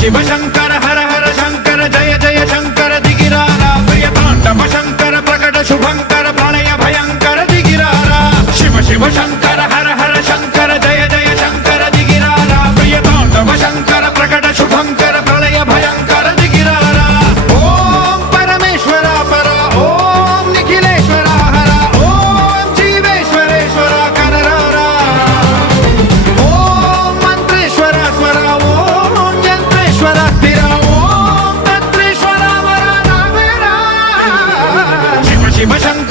शिव शंकर हर हर शंकर जय जय शंकर दिगिरारा प्रिय तांडव शंकर प्रकट शुभंकर प्रलय भयंकर दिगिरारा शिव शिव शंकर हर हर शंकर जय जय शंकर दिगिरारा प्रिय तांडव शंकर प्रकट शुभंकर प्रलय भयंकर दिगिरारा ओम परमेश्वरा परा ओम निखिलेश्वरा हरा ओम जीवेश्वरेश्वरा कररारा ओम मंत्रेश्वरा स्वरा ओम यंत्रेश्वरा स्थिरा ओम तंत्रेश्वरा वरा नावेरा शिव शिव शंकर